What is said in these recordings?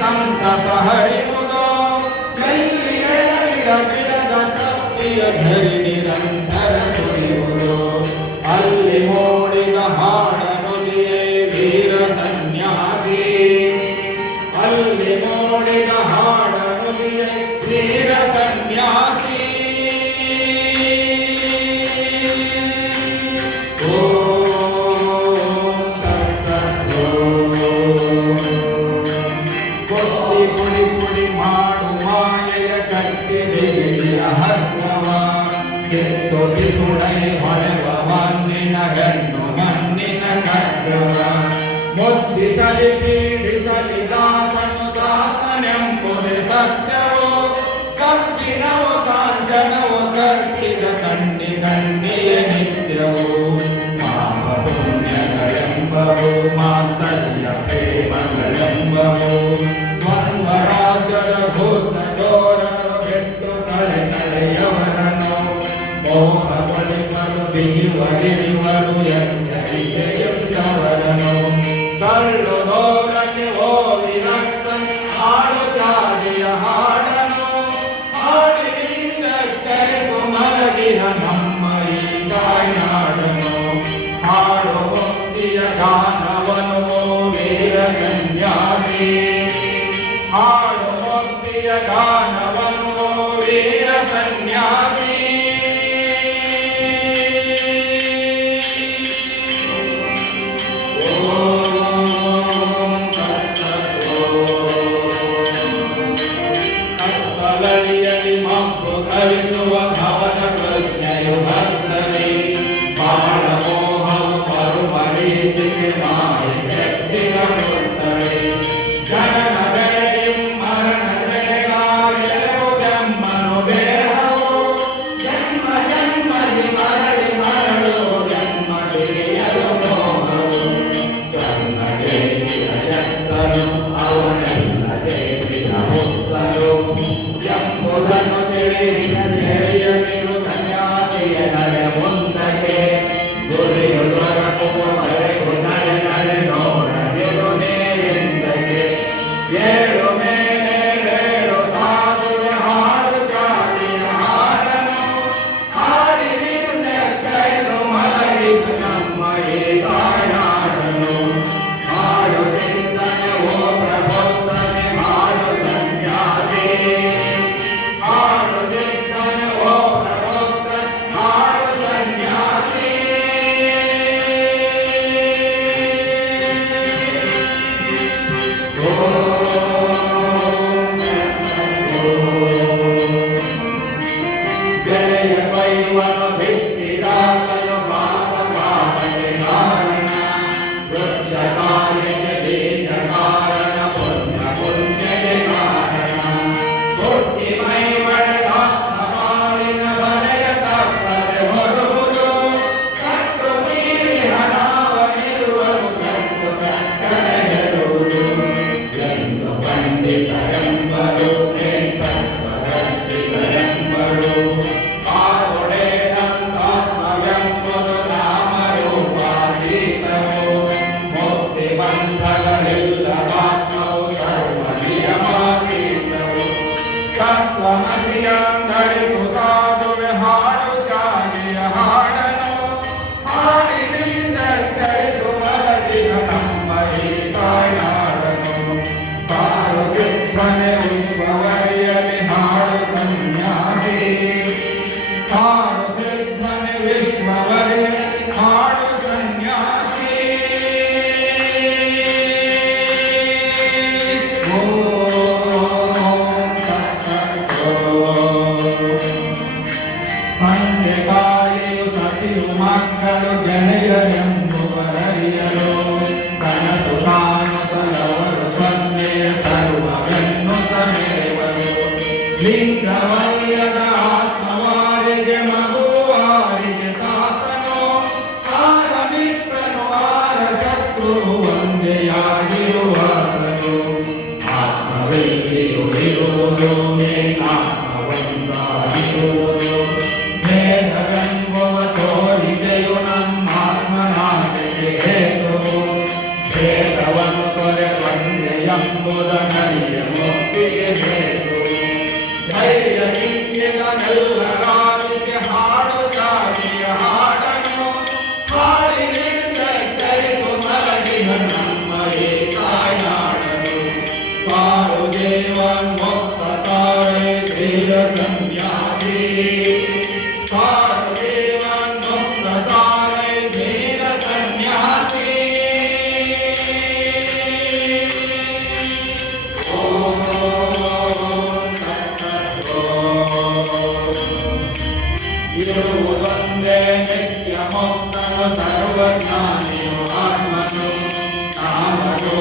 ಸಂತತ ಹರಿಯುವುದೋ ಬಿಡದ ತಪ್ಪಿಯ ಧರಿ ನಿರಂತರ ಸುರಿಯುವುದು ಅಲ್ಲಿ ಮೂಡಿದ ಹಾಡನುಡಿಯೇ ವೀರ ಸನ್ಯಾಸಿ ಅಲ್ಲಿ ಮೂಡಿದ ಹಾಡನುಡಿಯೇ ವೀರ ಸನ್ಯಾಸಿ ಪುಡಿ ಪುಡಿ ಮಾಡು ಮಾಯೆಯ ಕಟ್ಟಿದೆಯ ಹಗ್ಗವ ಕೆತ್ತೊಡಿ ಸುಡೈ ಹೊಳೆವ ಮಣ್ಣಿನ ಹೆಣ್ಣು ಮಣ್ಣಿನ ಖಡ್ಗವ ಮುದ್ದಿಸಲಿ ಪೀಡಿಸಲಿ ದಾಸನು ದಾಸನೆಂಬುದೇ ಸತ್ಯವೋ ಕಬ್ಬಿಣವೋ ಕಾಂಚನವೋ ಕಟ್ಟಿದ ಕಣ್ಣಿ ಕಣ್ಣಿಯ ನಿತ್ಯವೋ ಪಾಪ ಪುಣ್ಯಗಳೆಂಬವು ಮಾತ್ಸರ್ಯ ಪ್ರೇಮಗಳೆಂಬವು ರಾಜರ ಭೂತ ಚೋರರು ಕೆಟ್ಟು ನಡೆಯವರನ್ನು ಮೋಹ ಬಲಿಮರು ಬಿಗಿವರಿವರು ಎಚ್ಚರಿಕೆಯುಳ್ಳವರನು ಕಳ್ಳು ದೋರಕ್ಕೆ ಹೋಗಿ ರಕ್ತನೆ ಹಾಡು ಚಾರಿಯ ಹಾಡನು ಹಾಡಿನಿಂದ ಚರಿಸು ಮಲಗಿನ ನಮ್ಮ ಈ ತಾಯ್ನಾಡನು ಹಾಡು ಭಕ್ತಿಯ ಗಾನವನು ವೀರ ಸನ್ಯಾಸಿ ಹಾಡು ಭಕ್ತಿಯ ಗಾನವನು ವೀರ ಸನ್ಯಾಸಿ ಕತ್ತಲರಿಯಲಿ ಮಬ್ಬು ಕಲಿಸುವ ಭವನ ಪ್ರಜ್ಞೆಯು ಭಕ್ತರಿ ಬಾಳ ಮೋಹವು ಪರುಮರೀಚಿಕೆ ಮಾಯ ಕೆಟ್ಟಿನ ಮುತ್ತರಿ ಜನನ ಮಕ್ಕಳು ಗೆಳೆಯರೆಂಬುವರರಿಯಲು ಕನಸು ಕಾಣುತ್ತಲವರು ಸೊನ್ನೆಯ ಸರ್ವವೆನ್ನು ತಮೆವರು ಲಿಂಗವರಿಯದ ಆತ್ಮವಾರಿಗೆ ಮಗುವಾರಿಗೆ ತಾತನೋ ಆರ ಮಿತ್ರನು ಆರ ಶತ್ರು ಒಂದೆಯಾಗಿರುವಾಗಲು ಆತ್ಮವೆಲ್ಲಿಯೂ ಇರುವುದು ಆತ್ಮವಂತಾಗಿರುವುದು ಭೇದವೆಂಬುವ ತೋರಿದೆಯು ನಮ್ಮ ಆತ್ಮನಾಟಕ್ಕೆ ಹೇತು ಭೇದವನ್ನು ತೊರೆ ಒಂದೆ ಎಂಬುದನಲ್ಲಿ ಮುಕ್ತಿಗೆ ಹೇತು ಧೈರ್ಯದಿಂದೆಲ್ಲರಾಲಿಸಿ ಹಾಡು ಚಾರಿಯ ಹಾಡನು ಹಾಡಿನಿಂದ ಚರಿಸು ಮಲಗಿನ ನಮ್ಮ ಏಕಾಯಾಡನು ಸಾರು ದೇವನ್ ಮುಕ್ತ ಸಾರೆ ಧೀರ ಸನ್ಯಾಸಿ ಸಾರು ದೇವನ್ ಮುಕ್ತ ಸಾರೆ ಧೀರ ಸನ್ಯಾಸಿ ಇರುವುದೊಂದೇ ನಿತ್ಯ ಮುಕ್ತನು ಸರ್ವಜ್ಞಾನಿಯು ಆತ್ಮನು ನಾಮರೂಪಾತೀತನಾಥನು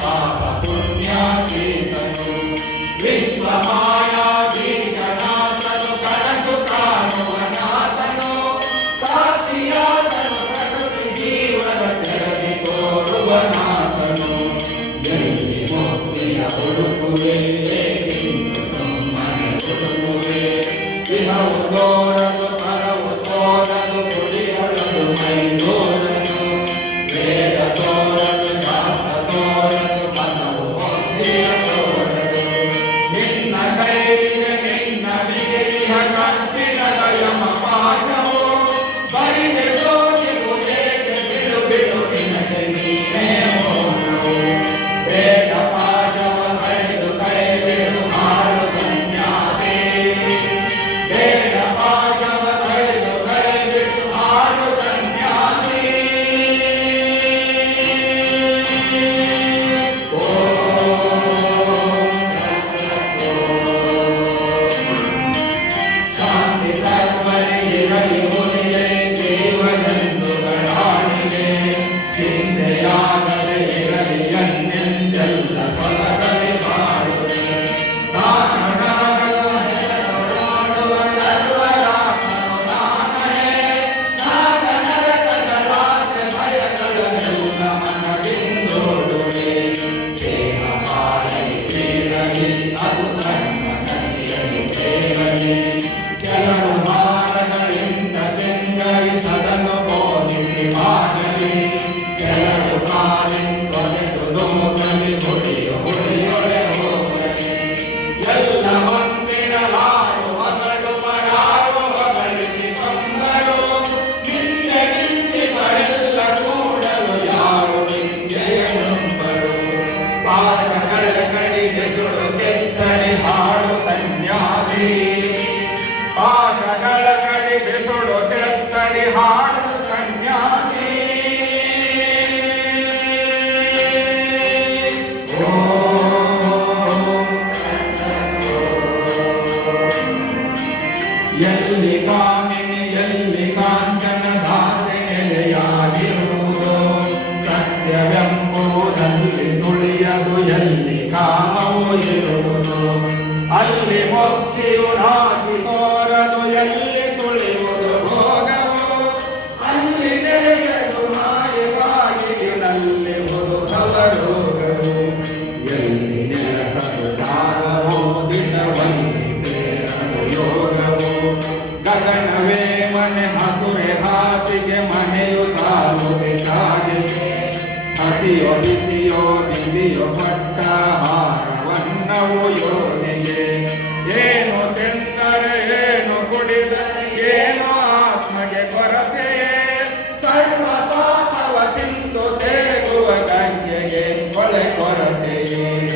ಪಾಪ ಪುಣ್ಯಾತೀತನು ವಿಶ್ವ ಮಾಯಾಧೀಶನಾಥನು ಕನಸು ಕಾಣುವನಾಥನು ಸಾಕ್ಷಿಯಾತನು ಪ್ರಕೃತಿ ಜೀವನ ತೆರದಿ ತೋರುವನಾಥನು ಎಲ್ಲಿ ಮುಕ್ತಿಯ ಹುಡುಕುವೆ ಇಹವು ತೋರದು ಪರವು ತೋರದು ಕುಡಿಯೊಳದು ಮೈ ತೋರದು ವೇದ ತೋರದು ಶಾಸ್ತ್ರ ತೋರದು ಮನವು ಮುಕ್ತಿಯ ತೋರದು ನಿನ್ನ ಕೈಗೆ ನಿನ್ನ ಬಿಗಿಯ ಕಟ್ಟಿಡದ ಯಮ ಪಾಶವು ಬರಿದೆ ಜೋಗಿರುವುದೇಕೆ ಬಿಡು ಬಿಡು ನಿನಗೆ ನೀನೇ ಮೋನವು ವೇದ ಪಾಶವ ಕೈದು ಕೈ ಬಿಡು ಹಾಡು ಸನ್ಯಾಸಿ ವೇದ ಪಾಶವ ಕೈದು ಕೈ ಬಿಡು ಹಾಡು ಸನ್ಯಾಸಿ ಶಾಂತಿ ಸರ್ವರಿಗಿರಲಿ ಮುನಿಗೆ ಜೀವಜಂತುಗಳಾಣಿಗೆ ಹಿಂಸೆಯಾಗದೆ ಇರಲಿ ಎಂದೆಂದೆಲ್ಲ ಸೊಲಗಲಿ ಮಾಡುವೆ ನಾನು ನಾಡುವ ಸರ್ವರಾಮನು ನಾನನೇ ನಾಗ ನರಕಗಳಾಸೆ ಭಯಗಳನ್ನೆಲ್ಲ ಮನದಿಂದೋಡುವೆ ದೇಹ ಬಾಳಲಿ ಬೀಳಲಿ ಅದು ಕಣ್ಣ ಕಣ್ಣಿರಲಿ ಬೇರಲಿ ಕೆಲವು ಮಾರ್ಗಗಳಿಂದ ಸಿಂಗರಿ ಸದನು ಬೋಧಿಸಿ ಮಾಡಲಿ ಕೆಲವು ಕಾಲಿಂದೊಲೆದು ನೋಡಲಿ ಹೊಡಿಯೊಳೆ ಹೋಗಲಿ ಎಲ್ಲ ಒಂದಿರಲಾರು ಮಗಳು ಯಾರು ಹೊಗಳಿಸಿ ಬಂದರು ನಿಂದೆ ನಿಂತಿವರೆಲ್ಲ ಕೂಡಲು ಯಾರು ನಿಂದೆಯನುಂಬರು ಪಾದಗಳ ಕಡೆಗೆ ಸುಡುತ್ತೆತ್ತರೆ ಹಾಡು ಸನ್ಯಾಸಿ ಪಾಶಗಳ ಕಡೆಗೆ ಸುಡುತ್ತೆತ್ತರೆ ಹಾಡು ಸನ್ಯಾಸಿ ಎಲ್ಲಿ ಕಾಮಿನಿ ಎಲ್ಲಿ ಕಾಂಚನ ಧಾಸೆ ನೆಲೆಯಾಗಿರುವುದು ಸತ್ಯವೆಂಬುದಲ್ಲಿ ಸುಳಿಯದು ಎಲ್ಲಿ ಕಾಮವು ಇರುವುದು ಅಲ್ಲಿ ಮುಕ್ತಿಯು ನಾಚಿ ತೋರದು ಎಲ್ಲಿ ಸುಳಿಯುವುದು ಭೋಗವು ಅಲ್ಲಿ ನೆಲೆಯದು ಮಾಯವಾಗಿನಲ್ಲಿ ಹುಡುಕವ ರೋಗವು ಎಲ್ಲಿ ನೆಲಸದು ಸಾರವು ದಿನವಲ್ಲಿ ಸೇರದು ಯೋಗವು ಗಗನವೇ ಮನೆ ಹಸುರೆ ಹಾಸಿಗೆ ಮನೆಯು ಸಾಲುವೆ ಕಾದಿಗೆ ಹಸಿಯೋ ಬಿಸಿಯೋ ನಿಧಿಯೋ ಪಟ್ಟ ಹಾರವನ್ನವು ಯೋನಿಗೆ ಏನು ತಿಂದರೆ ಏನು ಕುಡಿದರೆ ಏನು ಆತ್ಮಗೆ ಕೊರತೆ ಸರ್ವ ಪಾಪವ ತಿಂದು ತೇಗುವ ಗಂಗೆಗೆ ಕೊಳೆ ಕೊರತೆಯೇ